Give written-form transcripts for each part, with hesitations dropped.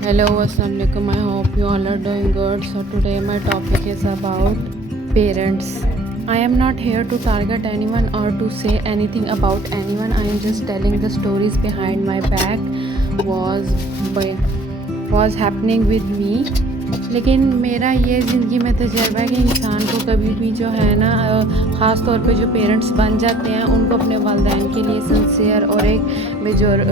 Hello, assalamualaikum. I hope you all are doing good. So today my topic is about parents. I am not here to target anyone or to say anything about anyone. I am just telling the stories behind my back was happening with me. लेकिन मेरा ये ज़िंदगी में तजर्बा है कि इंसान को कभी भी जो है ना, ख़ास तौर पे जो पेरेंट्स बन जाते हैं उनको अपने वालिदैन के लिए सिंसियर और एक मेजर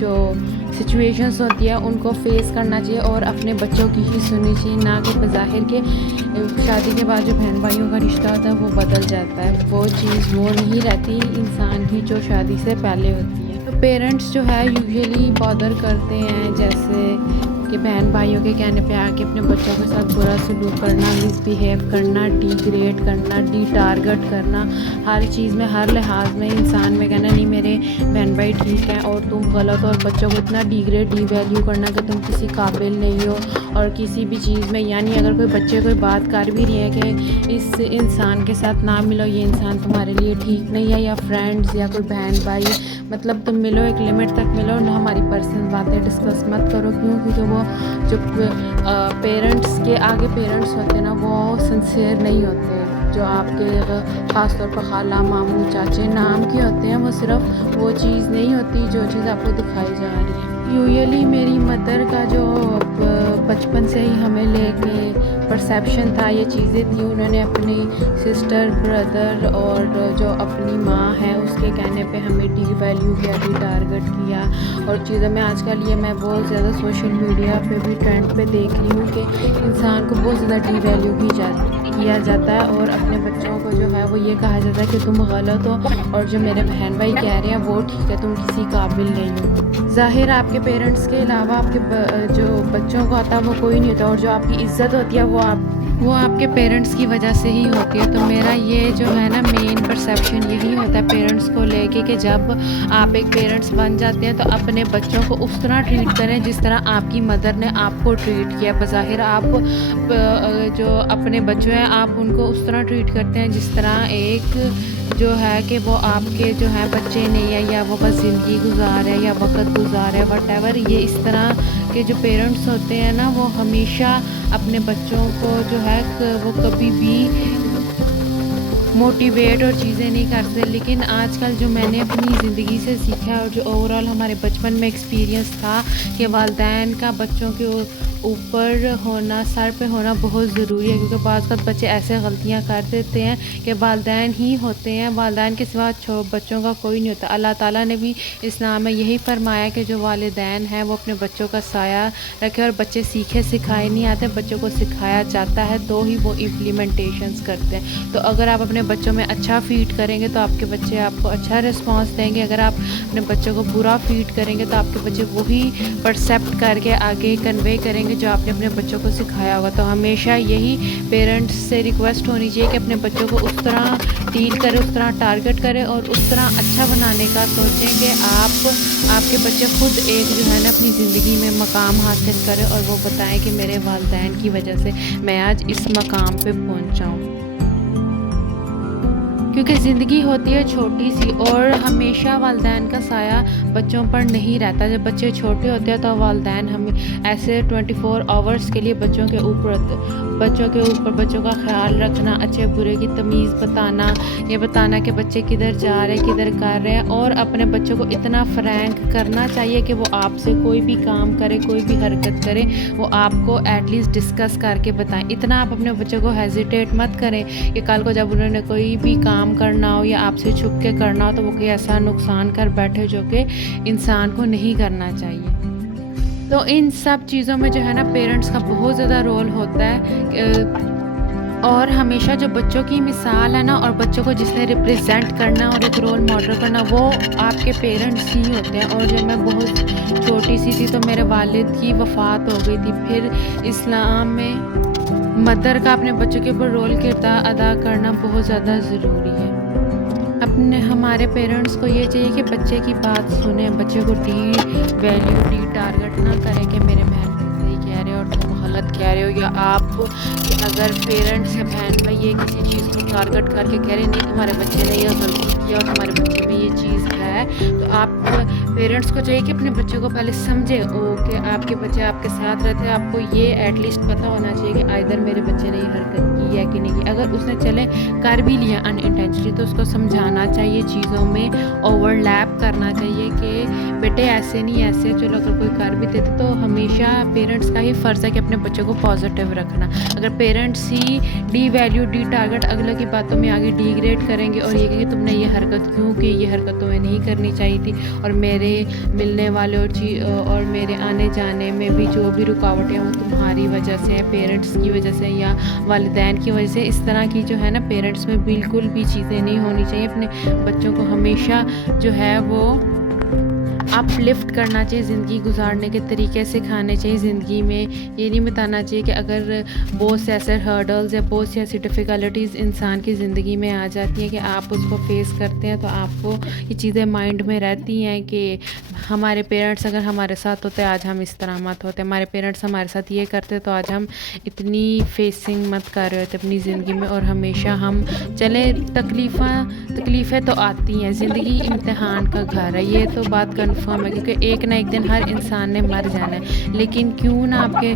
जो सिचुएशंस होती है उनको फेस करना चाहिए और अपने बच्चों की ही सुननी चाहिए, ना कि बज़ाहिर के शादी के बाद जो बहन भाइयों का रिश्ता होता है वो बदल जाता है। वो चीज़ वो नहीं रहती इंसान की जो शादी से पहले होती है। तो पेरेंट्स जो है यूजुअली बॉदर करते हैं, जैसे कि बहन भाइयों के कहने पे आके अपने बच्चों के साथ बुरा सलूक करना, मिसबिहेव करना, डिग्रेड करना, डी टारगेट करना, हर चीज़ में हर लिहाज में इंसान में कहना नहीं मेरे बहन भाई ठीक हैं और तुम गलत, और बच्चों को इतना डिग्रेड डी वैल्यू करना कि तुम किसी काबिल नहीं हो और किसी भी चीज़ में, यानी अगर कोई बच्चे कोई बात कर भी रही है कि इस इंसान के साथ ना मिलो, ये इंसान तुम्हारे लिए ठीक नहीं है, या फ्रेंड्स या कोई बहन भाई, मतलब तुम मिलो एक लिमिट तक मिलो, ना हमारी पर्सनल बातें डिस्कस मत करो। क्यों? क्योंकि वो जो पेरेंट्स के आगे पेरेंट्स होते हैं ना वो सिंसियर नहीं होते। जो आपके ख़ास तौर पर खाला मामू चाचे नाम के होते हैं, वो सिर्फ वो चीज़ नहीं होती जो चीज़ आपको दिखाई जा रही है। यूजुअली मेरी मदर का जो बचपन से ही हमें लेके परसेप्शन था, ये चीज़ें थी, उन्होंने अपनी सिस्टर ब्रदर और जो अपनी माँ है उसके कहने पे हमें डी वैल्यू किया, डी टारगेट किया और चीज़ों में। आजकल ये मैं बहुत ज़्यादा सोशल मीडिया पे भी ट्रेंड पे देख रही हूँ कि इंसान को बहुत ज़्यादा डी वैल्यू किया जाता है और अपने बच्चों को जो है वो ये कहा जाता है कि तुम गलत हो और जो मेरे बहन भाई कह रहे हैं वो ठीक है, तुम किसी काबिल नहीं हो। ज़ाहिर आपके पेरेंट्स के अलावा आपके जो बच्चों को आता है वो कोई नहीं होता, और जो आपकी इज़्ज़त होती है वो आपके पेरेंट्स की वजह से ही होती है। तो मेरा ये जो है ना मेन परसेप्शन यही होता है पेरेंट्स को लेके कि जब आप एक पेरेंट्स बन जाते हैं तो अपने बच्चों को उस तरह ट्रीट करें जिस तरह आपकी मदर ने आपको ट्रीट किया। बज़ाहिर आप जो अपने बच्चे हैं आप उनको उस तरह ट्रीट करते हैं जिस तरह एक जो है कि वो आपके जो है बच्चे नहीं है, या वो बस ज़िंदगी गुजार है या वक्त गुजार है, वटेवर। ये इस तरह के जो पेरेंट्स होते हैं ना वो हमेशा अपने बच्चों को जो है वो कभी भी मोटिवेट और चीज़ें नहीं करते। लेकिन आजकल जो मैंने अपनी ज़िंदगी से सीखा और जो ओवरऑल हमारे बचपन में एक्सपीरियंस था कि वालिदैन का बच्चों के ऊपर होना, सर पे होना बहुत ज़रूरी है, क्योंकि बाज़ वक़्त बच्चे ऐसे गलतियां कर देते हैं कि वालिदैन ही होते हैं, वालिदैन के सिवा बच्चों का कोई नहीं होता। अल्लाह ताला ने भी इस्लाम में यही फरमाया कि जो वालिदैन हैं वो अपने बच्चों का साया रखे, और बच्चे सीखे सिखाए नहीं आते, बच्चों को सिखाया जाता है तो ही वो इम्प्लीमेंटेशंस करते हैं। तो अगर आप अपने बच्चों में अच्छा फीड करेंगे तो आपके बच्चे आपको अच्छा रिस्पॉन्स देंगे, अगर आप अपने बच्चों को बुरा फीड करेंगे तो आपके बच्चे वही परसेप्ट करके आगे कन्वे करेंगे जो आपने अपने बच्चों को सिखाया होगा। तो हमेशा यही पेरेंट्स से रिक्वेस्ट होनी चाहिए कि अपने बच्चों को उस तरह डील करें, उस तरह टारगेट करें और उस तरह अच्छा बनाने का सोचें कि आपके बच्चे खुद एक जो है ना अपनी ज़िंदगी में मकाम हासिल करें और वो बताएं कि मेरे वालिदैन की वजह से मैं आज इस मकाम पे पहुंचा हूँ। क्योंकि ज़िंदगी होती है छोटी सी और हमेशा वालिदैन का साया बच्चों पर नहीं रहता। जब बच्चे छोटे होते हैं तो वालिदैन हमें ऐसे 24 आवर्स के लिए बच्चों का ख्याल रखना, अच्छे बुरे की तमीज़ बताना, ये बताना कि बच्चे किधर जा रहे हैं, किधर कर रहे हैं, और अपने बच्चों को इतना फ्रैंक करना चाहिए कि वो आपसे कोई भी काम करे, कोई भी हरकत करे, वो आपको एटलीस्ट डिस्कस करके बताएं। इतना आप अपने बच्चों को हेजिटेट मत करें कि कल को जब उन्होंने कोई भी काम करना हो या आपसे छुप के करना हो तो वो कोई ऐसा नुकसान कर बैठे जो कि इंसान को नहीं करना चाहिए। तो इन सब चीज़ों में जो है ना पेरेंट्स का बहुत ज़्यादा रोल होता है। और हमेशा जो बच्चों की मिसाल है ना, और बच्चों को जिसने रिप्रेजेंट करना और एक रोल मॉडल करना, वो आपके पेरेंट्स ही होते हैं। और जब मैं बहुत छोटी सी थी तो मेरे वालिद की वफ़ात हो गई थी। फिर इस्लाम में मदर का अपने बच्चों के ऊपर रोल किरदार अदा करना बहुत ज़्यादा ज़रूरी है। हमारे पेरेंट्स को ये चाहिए कि बच्चे की बात सुने, बच्चे को डी टारगेट ना करें कि मेरे बहन सही कह रहे हो और तुम गलत कह रहे हो, या आप कि अगर पेरेंट्स या बहन भाई ये किसी चीज़ को टारगेट करके कह रहे नहीं तुम्हारे बच्चे ने ये गलती किया और तुम्हारे बच्चे में ये चीज़ है, तो आप पेरेंट्स को चाहिए कि अपने बच्चों को पहले समझे कि आपके बच्चे आपके साथ रहते हैं, आपको ये एटलीस्ट पता होना चाहिए कि आइदर मेरे बच्चे ने ये हरकत की है कि नहीं की। अगर उसने चले कर भी लिया अनइंटेंशनली तो उसको समझाना चाहिए, चीज़ों में ओवरलैप करना चाहिए कि बेटे ऐसे नहीं ऐसे। चलो अगर कोई कर भी देते तो हमेशा पेरेंट्स का ही फ़र्ज़ है कि अपने बच्चों को पॉजिटिव रखना। अगर पेरेंट्स ही डी वैल्यू डी टारगेट अगले की बातों में आगे डिग्रेड करेंगे और ये कहेंगे तुमने ये हरकत क्यों की, ये हरकत तुम्हें नहीं करनी चाहिए थी, और मेरे मिलने वाले और मेरे आने जाने में भी जो भी रुकावटें वो तुम्हारी वजह से, पेरेंट्स की वजह से या वालिदैन की वजह से, इस तरह की जो है ना पेरेंट्स में बिल्कुल भी चीज़ें नहीं होनी चाहिए। अपने बच्चों को हमेशा जो है वो अपलिफ्ट करना चाहिए, ज़िंदगी गुजारने के तरीके सिखाने चाहिए। ज़िंदगी में ये नहीं बताना चाहिए कि अगर बहुत से ऐसे हर्डल्स या बहुत सी ऐसी डिफ़िकल्टीज़ इंसान की ज़िंदगी में आ जाती हैं कि आप उसको फेस करते हैं तो आपको ये चीज़ें माइंड में रहती हैं कि हमारे पेरेंट्स अगर हमारे साथ होते आज हम इस तरह मत होते, हमारे पेरेंट्स हमारे साथ ये करते तो आज हम इतनी फेसिंग मत कर रहे होते अपनी ज़िंदगी में। और हमेशा हम चले तकलीफ़ें तो आती हैं, ज़िंदगी इम्तिहान का घर है, ये तो बात कन्फर्म है, क्योंकि एक ना एक दिन हर इंसान ने मर जाना है। लेकिन क्यों ना आपके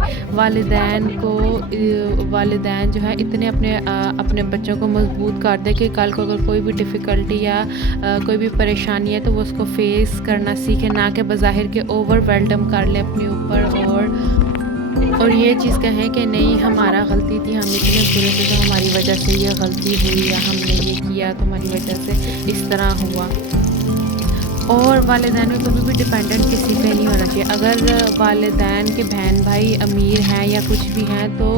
वालिदैन जो है इतने अपने बच्चों को मजबूत कर दे कि कल को अगर कोई भी डिफ़िकल्टी या कोई भी परेशानी है तो वो उसको फेस करना सीखे, ना कि बज़ाहिर के ओवरवेल्डम कर ले अपने ऊपर और ये चीज़ कहें कि नहीं हमारा गलती थी, हम इतने बुरे थे तो हमारी वजह से ये गलती हुई, या हमने ये किया तो हमारी वजह से इस तरह हुआ। और वालिदैन को कभी भी डिपेंडेंट किसी पे नहीं होना चाहिए। अगर वालिदैन के बहन भाई अमीर हैं या कुछ भी हैं तो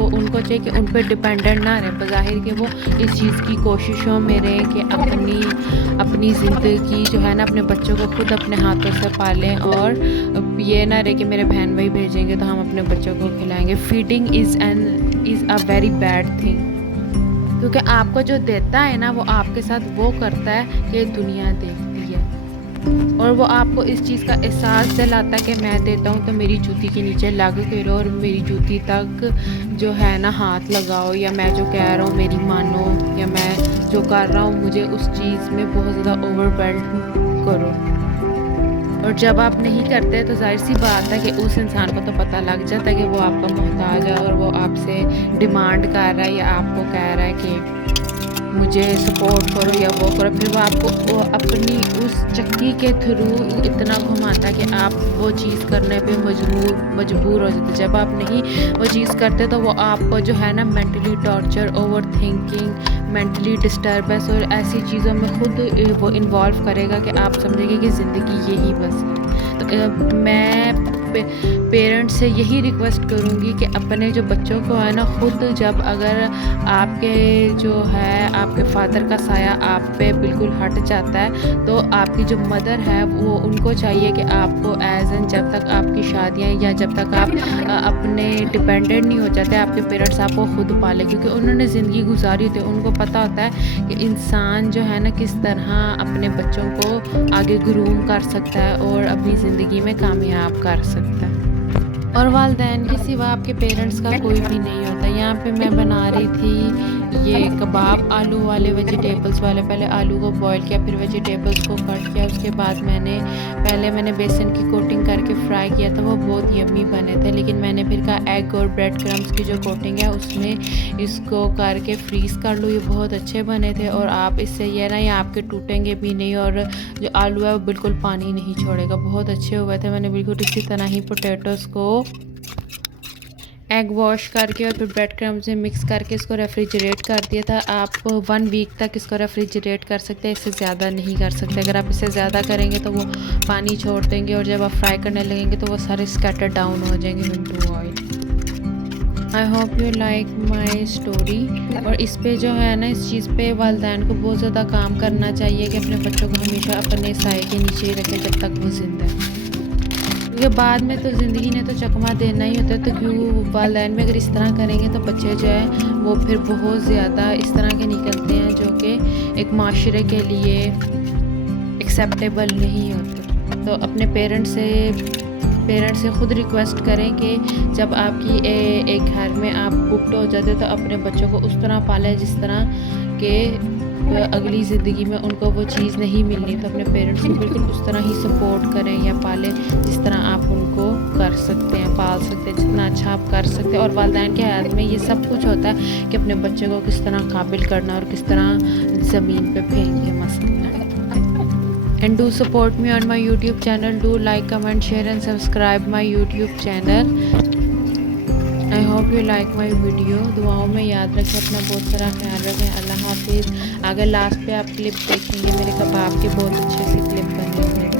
उनको चाहिए कि उन पर डिपेंडेंट ना रहे, बज़ाहिर कि वो इस चीज़ की कोशिशों में रहें कि अपनी ज़िंदगी जो है ना अपने बच्चों को खुद अपने हाथों से पालें, और ये ना रहे कि मेरे बहन भाई भेजेंगे तो हम अपने बच्चों को खिलाएंगे। Feeding is a very bad thing, क्योंकि आपको जो देता है ना वो आपके साथ वो करता है कि दुनिया देखती है, और वो आपको इस चीज़ का एहसास दिलाता है कि मैं देता हूँ तो मेरी जूती के नीचे लग के रहो और मेरी जूती तक जो है ना हाथ लगाओ, या मैं जो कह रहा हूँ मेरी मानो, या मैं जो कर रहा हूँ मुझे उस चीज़ में बहुत ज़्यादा ओवरवेल्म करो। और जब आप नहीं करते तो जाहिर सी बात है कि उस इंसान को तो पता लग जाता है कि वो आपका मोहताज है और वो आपसे डिमांड कर रहा है या आपको कह रहा है कि मुझे सपोर्ट करो या वो करो। फिर वो आपको अपनी उस चक्की के थ्रू इतना घुमाता है कि आप वो चीज़ करने पे मजबूर हो जाते। जब आप नहीं वो चीज़ करते तो वो आपको जो है ना mentally torture, over thinking, mentally disturbance और ऐसी चीज़ों में खुद वो इन्वॉल्व करेगा कि आप समझेंगे कि ज़िंदगी यही बस है। तो मैं पेरेंट्स से यही रिक्वेस्ट करूँगी कि अपने जो बच्चों को है ना खुद जब अगर आपके जो है आपके फादर का साया आप पे बिल्कुल हट जाता है तो आपकी जो मदर है वो उनको चाहिए कि आपको एज एन जब तक आपकी शादियाँ या जब तक आप अपने डिपेंडेंट नहीं हो जाते आपके पेरेंट्स आपको खुद पाले, क्योंकि उन्होंने ज़िंदगी गुजारी होती है, उनको पता होता है कि इंसान जो है ना किस तरह अपने बच्चों को आगे ग्रूम कर सकता है और अपनी ज़िंदगी में कामयाब कर सकता है। और वालिदैन के सिवा आपके पेरेंट्स का कोई भी नहीं होता। यहाँ पे मैं बना रही थी ये कबाब आलू वाले वेजिटेबल्स वाले, पहले आलू को बॉईल किया, फिर वेजिटेबल्स को कट किया, उसके बाद मैंने बेसन की कोटिंग करके फ्राई किया था, वो बहुत यम्मी बने थे। लेकिन मैंने फिर कहा एग और ब्रेड क्रम्स की जो कोटिंग है उसमें इसको करके फ्रीज़ कर लूँ, ये बहुत अच्छे बने थे। और आप इससे ये ना, ये आपके टूटेंगे भी नहीं और जो आलू है वो बिल्कुल पानी नहीं छोड़ेगा, बहुत अच्छे हुए थे। मैंने बिल्कुल इसी तरह ही पोटैटोज़ को एग वॉश करके और फिर ब्रेड क्रम्स में मिक्स करके इसको रेफ्रिजरेट कर दिया था। आप 1 वीक तक इसको रेफ्रिजरेट कर सकते हैं, इससे ज़्यादा नहीं कर सकते। अगर आप इससे ज़्यादा करेंगे तो वो पानी छोड़ देंगे और जब आप फ्राई करने लगेंगे तो वो सारे स्कैटर डाउन हो जाएंगे into oil. I hope you like my story. और इस पे जो है ना, इस चीज़ पे वालिदैन को बहुत ज़्यादा काम करना चाहिए कि अपने बच्चों को हमेशा अपने साए के नीचे ही रखें जब तक वो ज़िंदा है, क्योंकि बाद में तो ज़िंदगी ने तो चकमा देना ही होता है। तो क्यों वालिदैन में अगर इस तरह करेंगे तो बच्चे जो है वो फिर बहुत ज़्यादा इस तरह के निकलते हैं जो कि एक माशरे के लिए एक्सेप्टेबल नहीं होते। तो अपने पेरेंट्स से ख़ुद रिक्वेस्ट करें कि जब आपकी एक घर में आप बुक्ड हो जाते तो अपने बच्चों को उस तरह पालें जिस तरह के अगली ज़िंदगी में उनको वो चीज़ नहीं मिलनी। तो अपने पेरेंट्स को बिल्कुल उस तरह ही सपोर्ट करें या पालें जिस तरह आप उनको कर सकते हैं, पाल सकते हैं, जितना अच्छा आप कर सकते हैं। और वालिदैन के हयात में ये सब कुछ होता है कि अपने बच्चे को किस तरह काबिल करना और किस तरह ज़मीन पे फेंक के मसलना। And do support me on my YouTube channel. Do like, comment, share and subscribe my YouTube channel. I hope you like my video. दुआओं में याद रखें, अपना बहुत सारा ख्याल रखें। अल्लाह हाफिज़। अगर लास्ट पे आप क्लिप देखेंगे मेरे कबाब के बहुत अच्छे से क्लिप बने हुए हैं।